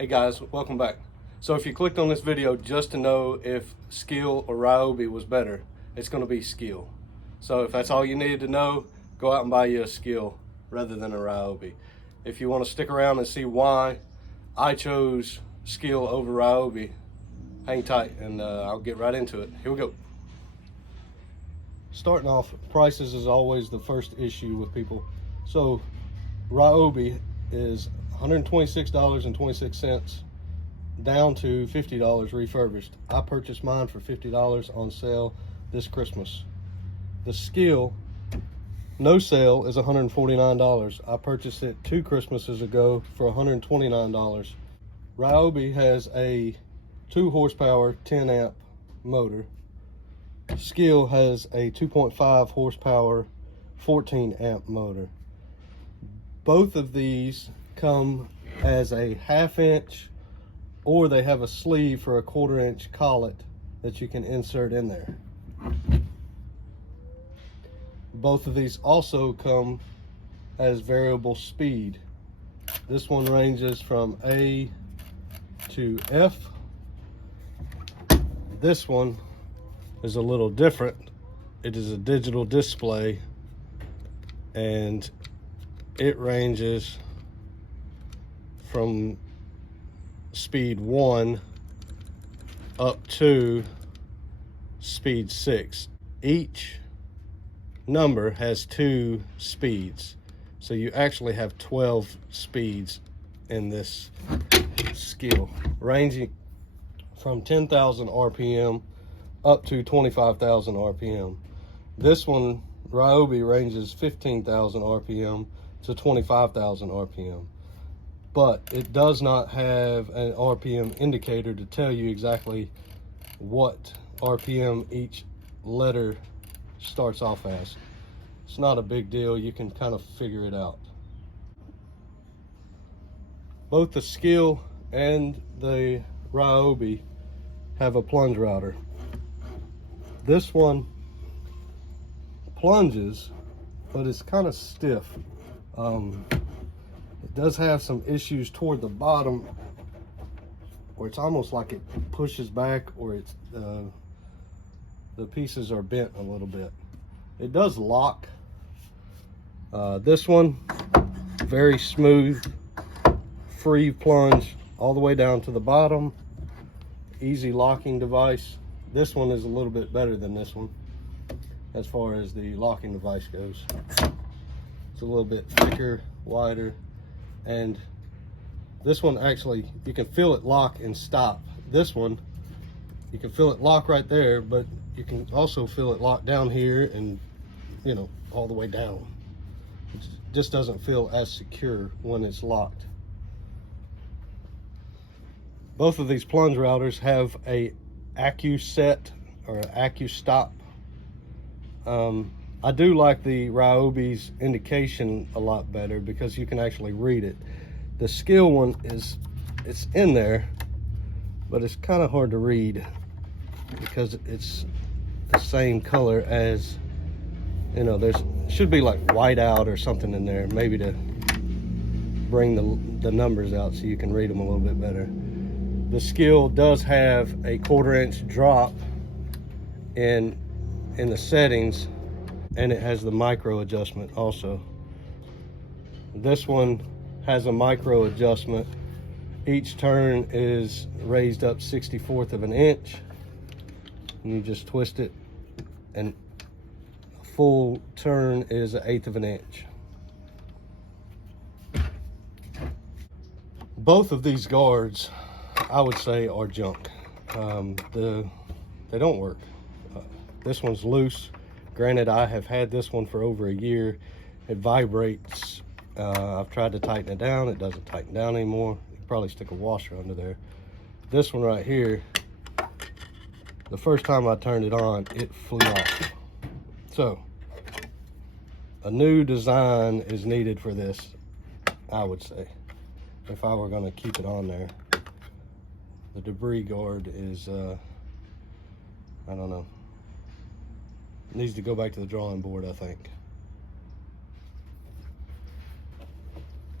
Hey guys, welcome back. So if you clicked on this video just to know if Skil or Ryobi was better, it's going to be Skil. So if that's all you needed to know, go out and buy you a Skil rather than a Ryobi. If you want to stick around and see why I chose Skil over Ryobi, hang tight and I'll get right into it. Here we go. Starting off, prices is always the first issue with people. So Ryobi is $126.26 down to $50 refurbished. I purchased mine for $50 on sale this Christmas. The Skil, no sale, is $149. I purchased it 2 Christmases ago for $129. Ryobi has a 2 horsepower 10 amp motor. Skil has a 2.5 horsepower 14 amp motor. Both of these come as a 1/2 inch, or they have a sleeve for a 1/4 inch collet that you can insert in there. Both of these also come as variable speed. This one ranges from A to F. This one is a little different. It is a digital display and it ranges from speed 1 up to speed 6. Each number has 2 speeds, so you actually have 12 speeds in this Skil, ranging from 10,000 RPM up to 25,000 RPM. This one, Ryobi, ranges 15,000 RPM to 25,000 RPM. But it does not have an RPM indicator to tell you exactly what RPM each letter starts off as. It's not a big deal, you can kind of figure it out. Both the Skil and the Ryobi have a plunge router. This one plunges, but it's kind of stiff. It does have some issues toward the bottom where it's almost like it pushes back, or it's the pieces are bent a little bit. It does lock. This one, very smooth, free plunge all the way down to the bottom, easy locking device. This one is a little bit better than this one as far as the locking device goes. It's a little bit thicker, wider, and this one actually, you can feel it lock and stop. This one, you can feel it lock right there, but you can also feel it lock down here and, you know, all the way down. It just doesn't feel as secure when it's locked. Both of these plunge routers have a Accu set or Accu stop. I do like the Ryobi's indication a lot better because you can actually read it. The Skil one it's in there, but it's kind of hard to read because it's the same color as, you know, there's should be like whiteout or something in there, maybe to bring the numbers out so you can read them a little bit better. The Skil does have a 1/4 inch drop in the settings, and it has the micro adjustment also. This one has a micro adjustment. Each turn is raised up 1/64 of an inch, and you just twist it, and a full turn is 1/8 of an inch. Both of these guards, I would say, are junk. They don't work. This one's loose. Granted, I have had this one for over a year. It vibrates. I've tried to tighten it down. It doesn't tighten down anymore. You could probably stick a washer under there. This one right here, the first time I turned it on, it flew off. So, a new design is needed for this, I would say, if I were going to keep it on there. The debris guard is, I don't know. It needs to go back to the drawing board, I think.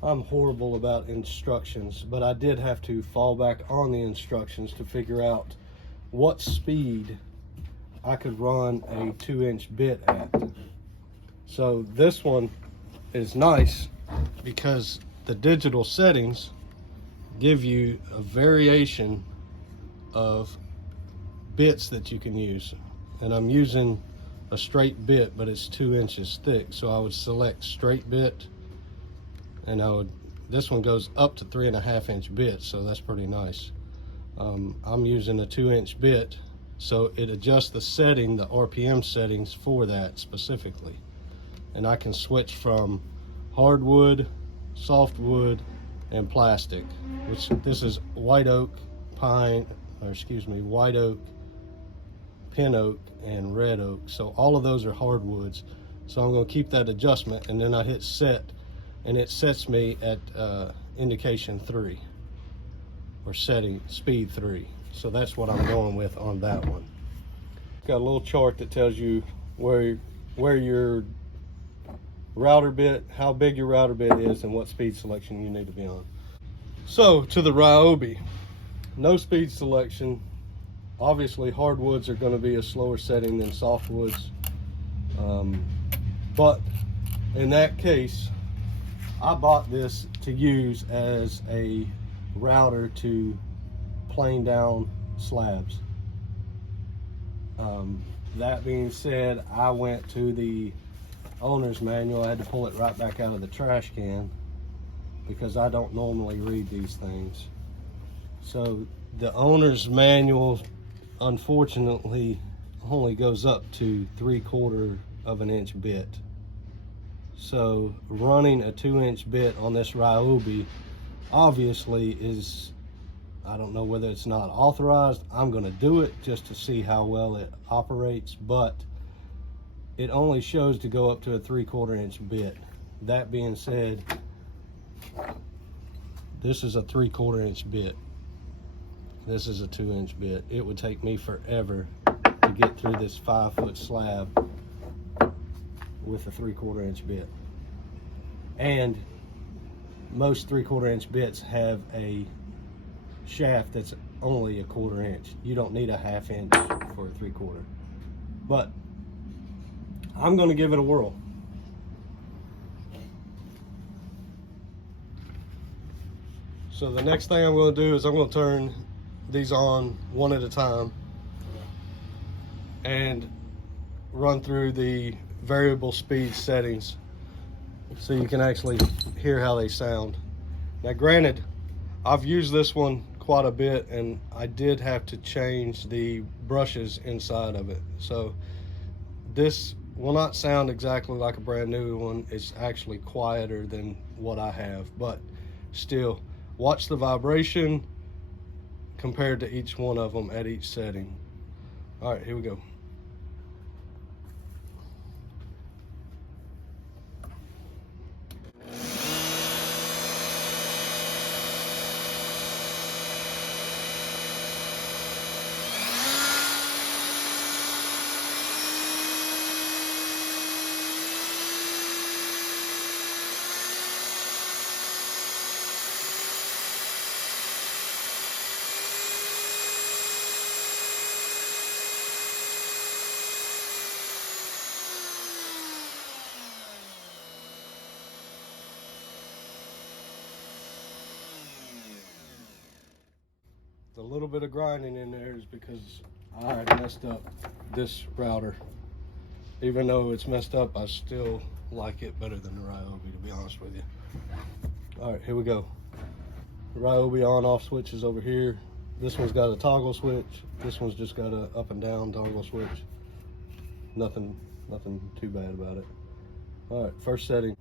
I'm horrible about instructions, but I did have to fall back on the instructions to figure out what speed I could run a 2-inch bit at. So this one is nice because the digital settings give you a variation of bits that you can use. And I'm using a straight bit, but it's 2 inches thick. So I would select straight bit, and this one goes up to 3.5-inch bits, so that's pretty nice. I'm using a 2-inch bit, so it adjusts the setting, the RPM settings for that specifically. And I can switch from hardwood, softwood, and plastic, which this is white oak, white oak, pin oak, and red oak. So all of those are hardwoods. So I'm going to keep that adjustment, and then I hit set, and it sets me at indication 3, or setting speed 3. So that's what I'm going with on that one. Got a little chart that tells you where your router bit, how big your router bit is, and what speed selection you need to be on. So to the Ryobi, no speed selection. Obviously hardwoods are going to be a slower setting than softwoods, but in that case I bought this to use as a router to plane down slabs. That being said, I went to the owner's manual. I had to pull it right back out of the trash can because I don't normally read these things. So the owner's manual unfortunately only goes up to 3/4 of an inch bit. So running a 2-inch bit on this Ryobi obviously is, I don't know whether it's not authorized. I'm going to do it just to see how well it operates, but it only shows to go up to a 3/4 inch bit. That being said, this is a 3/4 inch bit. This is a 2-inch bit. It would take me forever to get through this 5-foot slab with a 3/4 inch bit. And most 3/4 inch bits have a shaft that's only a 1/4 inch. You don't need a 1/2 inch for a 3/4. But I'm going to give it a whirl. So the next thing I'm going to do is I'm going to turn these on one at a time and run through the variable speed settings so you can actually hear how they sound. Now granted, I've used this one quite a bit, and I did have to change the brushes inside of it. So this will not sound exactly like a brand new one. It's actually quieter than what I have, but still, watch the vibration compared to each one of them at each setting. All right, here we go. The little bit of grinding in there is because I messed up this router. Even though it's messed up, I still like it better than the Ryobi, to be honest with you. All right, here we go. The Ryobi on-off switch is over here. This one's got a toggle switch. This one's just got a up and down toggle switch. Nothing too bad about it. All right, first setting.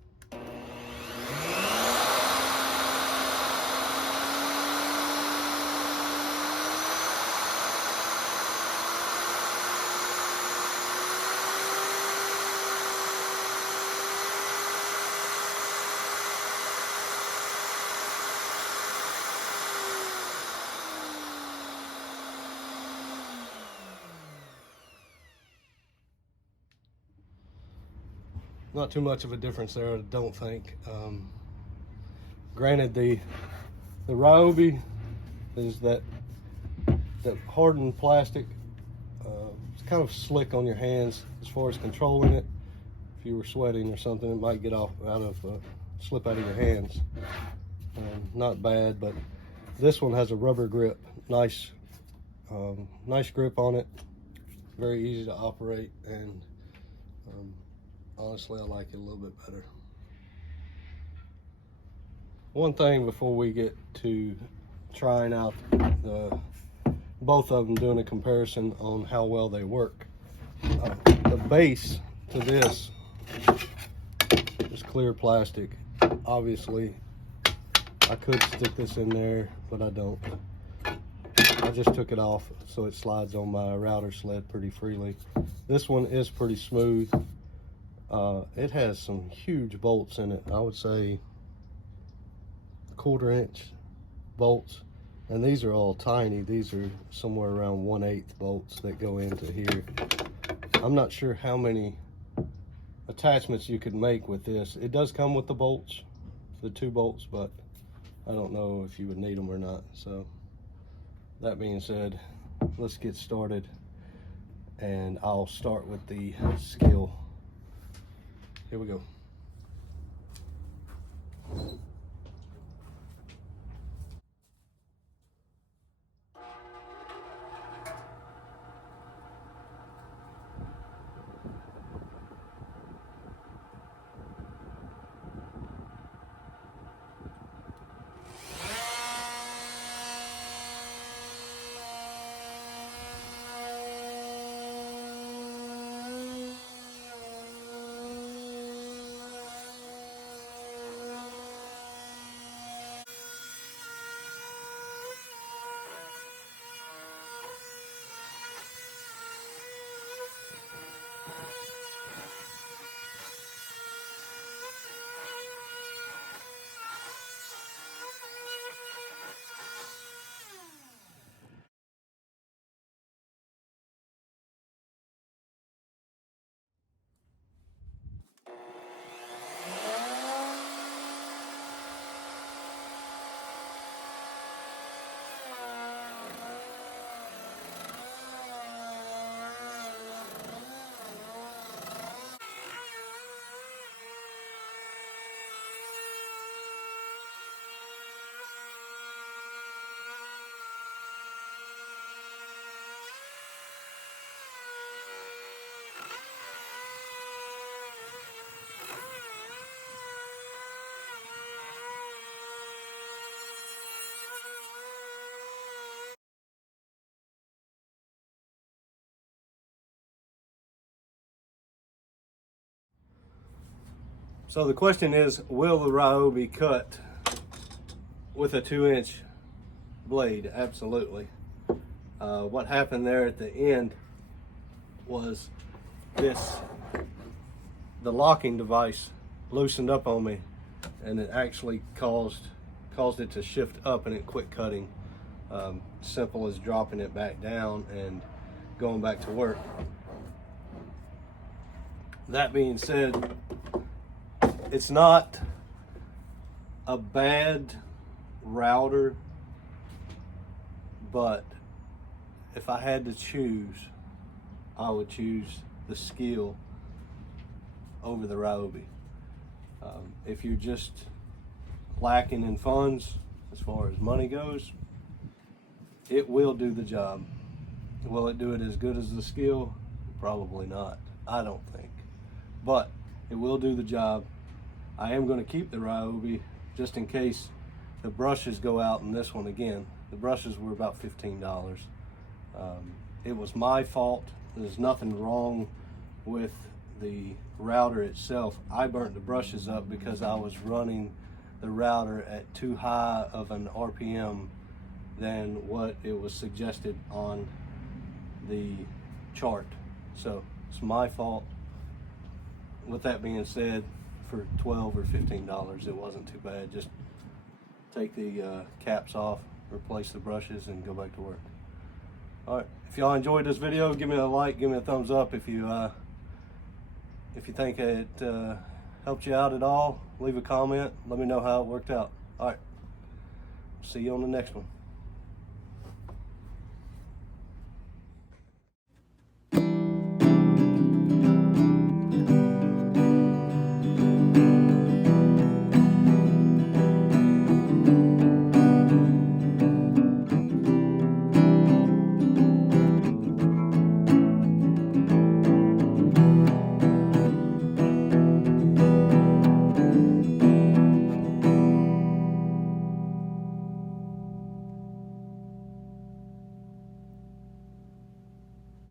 Not too much of a difference there, I don't think. Granted, the Ryobi is that hardened plastic. It's kind of slick on your hands as far as controlling it. If you were sweating or something, it might get slip out of your hands. Not bad, but this one has a rubber grip. Nice grip on it. Very easy to operate, and honestly, I like it a little bit better. One thing before we get to trying out both of them, doing a comparison on how well they work. The base to this is clear plastic. Obviously, I could stick this in there, but I don't. I just took it off so it slides on my router sled pretty freely. This one is pretty smooth. It has some huge bolts in it. I would say 1/4 inch bolts, and these are all tiny. These are somewhere around 1/8 bolts that go into here. I'm not sure how many attachments you could make with this. It does come with the bolts, the 2 bolts, but I don't know if you would need them or not. So that being said, let's get started, and I'll start with the Skil. Here we go. So the question is, will the Ryobi cut with a 2-inch blade? Absolutely. What happened there at the end was the locking device loosened up on me, and it actually caused it to shift up, and it quit cutting. Simple as dropping it back down and going back to work. That being said, it's not a bad router, but if I had to choose, I would choose the Skil over the Ryobi. If you're just lacking in funds as far as money goes, it will do the job. Will it do it as good as the Skil? Probably not, I don't think, but it will do the job. I am going to keep the Ryobi just in case the brushes go out in this one again. The brushes were about $15. It was my fault. There's nothing wrong with the router itself. I burnt the brushes up because I was running the router at too high of an RPM than what it was suggested on the chart. So it's my fault. With that being said, for $12 or $15, it wasn't too bad. Just take the caps off, replace the brushes, and go back to work. All right, if y'all enjoyed this video, give me a like, give me a thumbs up. If you think it helped you out at all, leave a comment. Let me know how it worked out. All right. See you on the next one.